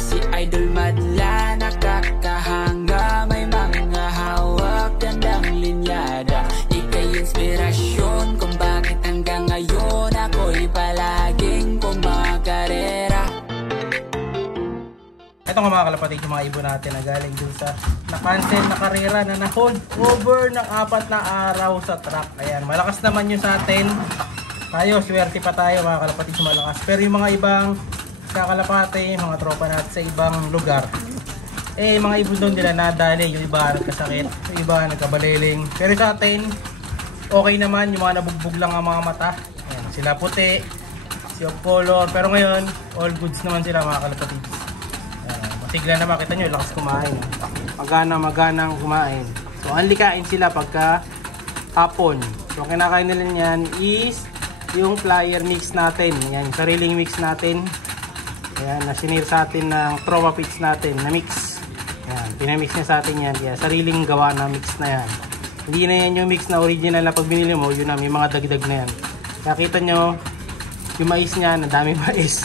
si Idol Madla, nakakahanga, may mga hawak, gandang linyada. Ika'y inspirasyon kung bakit hanggang ngayon ako'y palaging kumakarera. Ito nga mga kalapatid, yung mga ibon natin na galing dun sa na-cancel na karera na na-hold over ng 4 na araw sa track. Ayan, malakas naman yun sa atin. Tayo, swerte pa tayo mga kalapatid sa malakas. Pero yung mga ibang kakalapate, mga tropa natin sa ibang lugar, eh mga ibon doon nila nadali. Yung iba nagkasakit, yung iba nagkabaliling. Pero sa atin, okay naman. Yung mga nabugbog lang ang mga mata. Ayan, sila puti, si off color. Pero ngayon, all goods naman sila mga kalapatid. Masigla na, makita nyo, lakas kumain. Maganang kumain. So, anlikain sila pagka hapon. So, kinakain nila yan is yung flyer mix natin. Yan, sariling mix natin. Ayan, nasinir sa atin ng Trova Pits natin na mix. Ayan, pinamix niya sa atin yan. Yan, sariling gawa na mix na yan. Hindi na yan yung mix na original na pag binili mo, yun na, may mga dagdag na yan. Kaya kita nyo, yung mais niya, ang daming mais.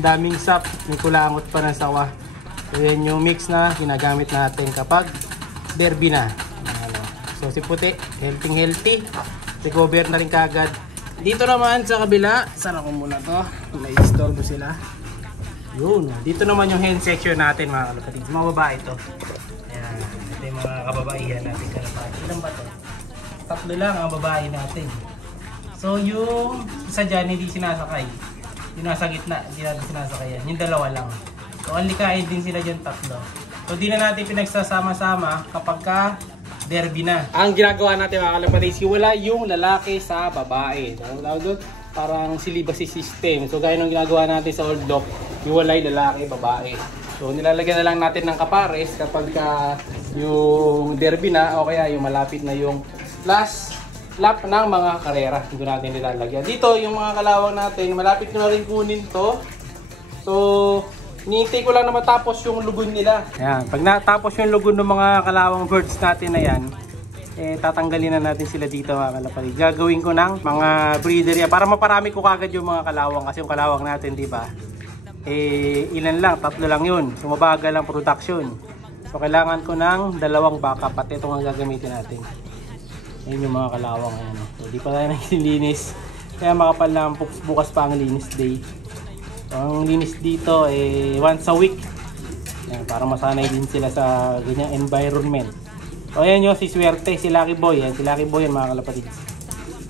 Ang daming sap, may kulangot pa ng sawa. So, yan yung mix na ginagamit natin kapag derby na. So, si puti, healthy. Recover na rin kagad. Dito naman sa kabila, sana ko muna to, may istorbo sila. Yun, dito naman yung hen section natin mga kalapatid. Mga babae to. Ayan, ito yung mga kababaihan natin kalapatid. Ilan ba to? 3 lang ang babae natin. So yung isa dyan hindi sinasakay. Yung nasa gitna, hindi natin sinasakayan. Yung 2 lang. So anlikain din sila dyan 3. So di na natin pinagsasama-sama kapag ka derby na. Ang ginagawa natin mga kalapatid, wala yung lalaki sa babae. Parang silibasi system. So gaya ng ginagawa natin sa old block, iwalay lalaki, babae. So nilalagyan na lang natin ng kapares kapag yung derby na o kaya yung malapit na yung last lap ng mga karera. Doon natin nilalagyan. Dito yung mga kalawang natin, malapit na rin kunin to. So hinihintay ko lang na matapos yung lugon nila. Ayan, pag natapos yung lugon ng mga kalawang birds natin na yan, eh tatanggalin na natin sila dito mga kalapatid. Gagawin ko ng mga breeder yan para maparami ko kagad yung mga kalawang, kasi yung kalawang natin, di ba? Eh ilan lang, 3 lang yun. So mabagal ang production. So kailangan ko ng 2 backup at ito ang gagamitin natin. Ayun yung mga kalawang. Ayan. So di pa tayo nagsilinis. Kaya makapal lang, bukas pa ang linis day. So, ang linis dito eh once a week. Ayan, para masanay din sila sa ganyang environment. So ayan yung si Swerte, si Lucky Boy. Ayan, si Lucky Boy yan mga kalapatid.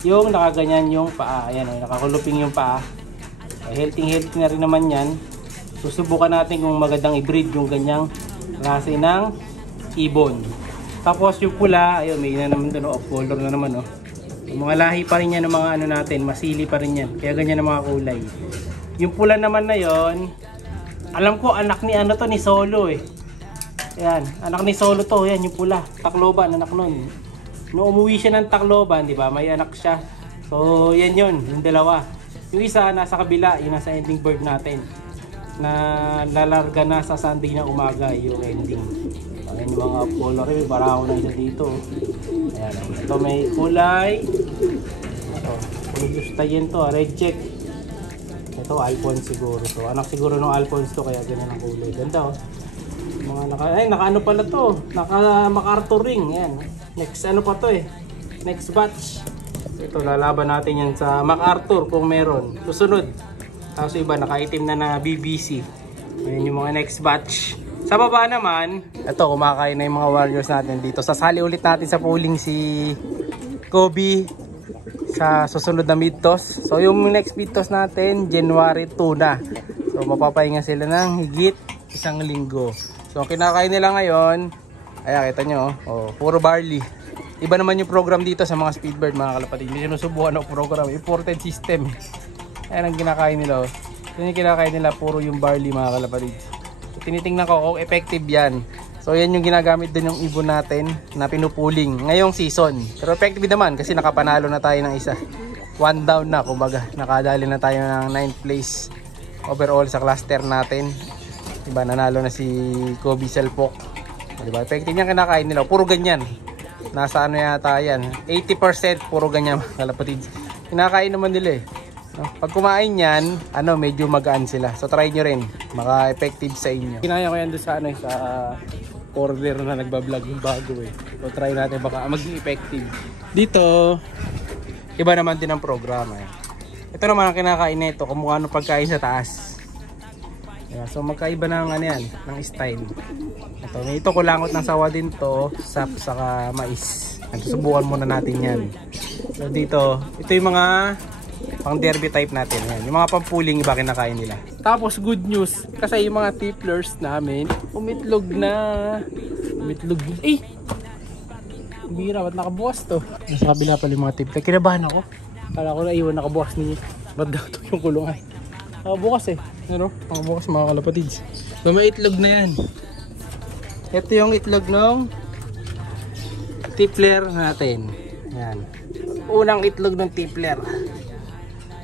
Yung nakaganyan yung paa. Ayan, nakakuluping yung paa. Healthy na rin naman yan. Susubukan natin kung magandang i-breed yung ganyang klase ng ibon. Tapos yung pula, ayun, may na naman doon, off color na naman. Oh. Yung mga lahi pa rin yan ng mga ano natin, masili pa rin yan. Kaya ganyan ang mga kulay. Yung pula naman na yon, alam ko anak ni ano to, ni Solo eh. Ayan, anak ni Solo to, yan yung pula. Tacloban, anak nun. Nung umuwi siya ng Tacloban, di ba, may anak siya. So yan yun, yung 2. Yung isa nasa kabila, yung nasa ending bird natin. Na lalarga na sa Sunday na umaga yung ending. Ayan yung mga color, may baraho na isa dito. Ayan, ito may kulay. Ito, gusto yun to, red check. Ito Alphonse siguro. So anak siguro ng Alphonse to, kaya ganyan ang kulay. Ganda oh. Mga naka ano pala to? Naka MacArthur ring. Ayan. Next ano pa to eh. Next batch. Ito lalaban natin yan sa MacArthur kung meron. Susunod. Tapos iba nakaitim na BBC. Ayan yung mga next batch. Sa baba naman, ito kumakain na yung mga warriors natin dito. Sasali ulit natin sa pooling si Kobe sa susunod na mid-toss. So yung next mid-toss natin, January 2 na. So mapapahinga sila ng higit 1 linggo. So ang kinakain nila ngayon, ayan kita nyo, oh, puro barley. Iba naman yung program dito sa mga speedbird mga kalapatid. Hindi sinusubukan ng program, imported system. Ayan ang kinakain nila. Oh. Yung kinakain nila, puro yung barley mga kalapatid. So, tinitingnan ko kung effective yan. So yan yung ginagamit din yung ibon natin na pinupuling ngayong season. Pero effective naman kasi nakapanalo na tayo ng isa. 1 down na, kumbaga. Nakadali na tayo ng 9th place overall sa cluster natin. Diba, nanalo na si Kobe Selpok. Diba, effective yung kinakain nila. Puro ganyan. Nasa ano yata yan, 80% puro ganyan kalapatid. Kinakain naman nila eh. No? Pag kumain yan, medyo magaan sila. So try nyo rin, maka-effective sa inyo. Kinaya ko yan doon sa sa order na nagbablog yung bago eh. So try natin baka maging effective. Dito, iba naman din ang programa eh. Ito naman ang kinakain nito, kung mukha nung pagkain sa taas. Yeah, so magkaiba ng ng style. Ito kulangot ng sawa din to, sap saka mais. Susubukan muna natin yan. So dito, ito yung mga pang derby type natin. Yan. Yung mga pampuling iba kinakain nila. Tapos good news, kasi yung mga tipplers namin, umitlog na. Umitlog. Eh! Bira, ba't nakabukas to? Nasa kabila pala yung mga tipler. Kinabahan ako. Kala ko na iwan nakabukas ninyo. Ba't daw ito yung kulungan? Nakabukas eh. Ano? Nakabukas mga kalapatids. So may itlog na yan. Ito yung itlog ng tipler natin. Yan. Unang itlog ng tipler.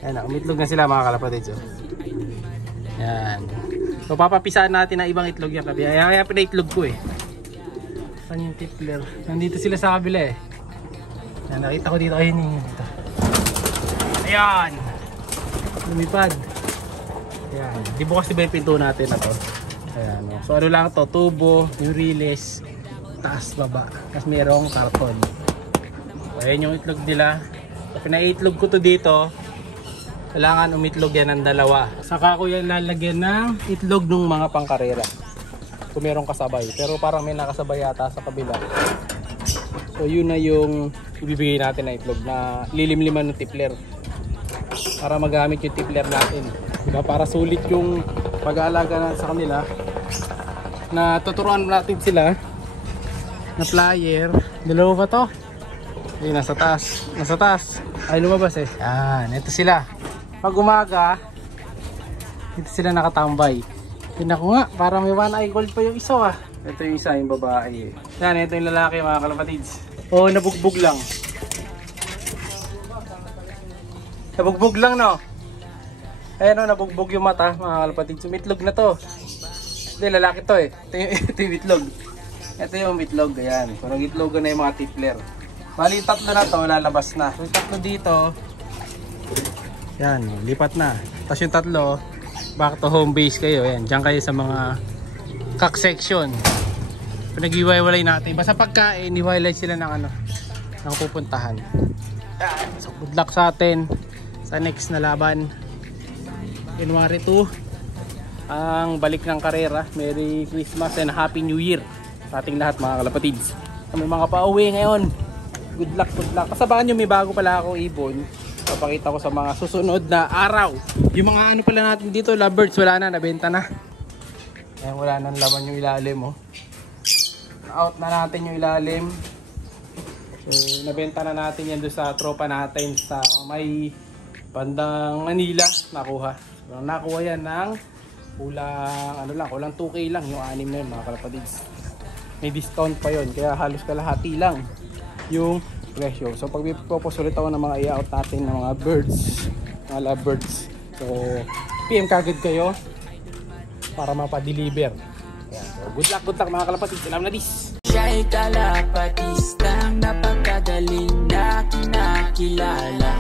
Yan, umitlog na sila mga kalapatids. Oh. Yan. So papapisaan natin ang ibang itlog yan. Kaya pinaitlog ko eh. Saan yung tipler? Nandito sila sa kabila eh. Yan, nakita ko dito. Ayun yung dito. Ayan. Lumipad. Ayan. Di bukas diba yung pinto natin na to? Ayan. Oh. So ano lang to? Tubo, yung riles, taas, baba. Tapos mayroong karton. So, ayan yung itlog nila. So, pinaitlog ko to dito. Kailangan umitlog yan ng dalawa. Saka ko yan lalagyan ng itlog ng mga pangkarera. Kung merong kasabay. Pero parang may nakasabay yata sa kabila. So yun na yung ibibigay natin na itlog na lilimliman ng tipler. Para magamit yung tipler natin. Diba? Para sulit yung pag-aalaga na sa kanila. Na tuturuan natin sila na flyer. Dalawa ba to? Ay, nasa taas. Nasa taas. Ay, lumabas eh. Yan, ito sila. Pag umaga, dito sila nakatambay. Tingnan ko nga, parang may one eye gold pa yung isa ah. Ito yung isa, yung babae. Yan, ito yung lalaki mga kalapatids. Oh, nabugbog lang. Nabugbog lang no. Ayan o, nabugbog yung mata mga kalapatids. Umitlog na to. Hindi, lalaki to eh. Ito yung itlog. Ito yung itlog, ayan. So nag-itlogan na yung mga tipler. Bali yung tatlo na to, lalabas na. So yung tatlo dito, yan, lipat na. Tapos yung tatlo, back to home base kayo. Yan, dyan kayo sa mga cock section. Pinag-iwalay natin. Basta pagkain, iwalay sila ng ng pupuntahan. Yan. So good luck sa atin sa next na laban. January 2, ang balik ng karera. Merry Christmas and Happy New Year sa ating lahat mga kalapatids. May mga pauwi ngayon. Good luck, good luck. Kasabahan nyo, may bago pala ako ibon. Papakita ko sa mga susunod na araw. Yung mga pala natin dito, lovebirds, wala na, nabenta na. Ayan, wala na laman yung ilalim oh. Out na natin yung ilalim. So, nabenta na natin yan doon sa tropa natin sa may bandang Manila. Nakuha. So, nakuha yan ng kulang, kulang 2K lang yung anim na yun mga kalapatids. May discount pa yon, kaya halos kalahati lang yung presyo. So pag pipropose ulit ako ng mga i-out natin ng mga birds, mga lovebirds, so PM kagad kayo para mapa-deliver. So good luck mga kalapatid. Salamat na dis. Siya'y kalapatistang napakagaling na kinakilala.